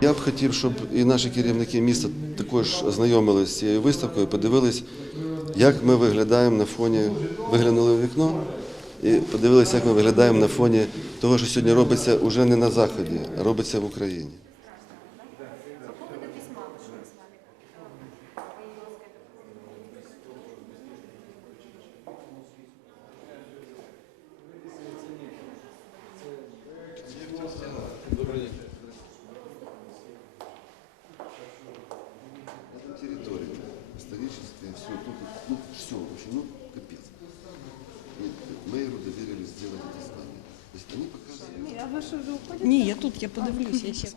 Я б хотів, щоб і наші керівники міста також ознайомилися з цією виставкою, подивились, як ми виглядаємо на фоні, виглянули в вікно і подивилися, як ми виглядаємо на фоні того, що сьогодні робиться уже не на Заході, а робиться в Україні. Это историческая, все, тут, ну, все, в общем, ну, капец. И мэру доверили сделать это здание. То есть они показывают... А ви що вже уходите? Ні, я тут, я подивлюсь, я ще.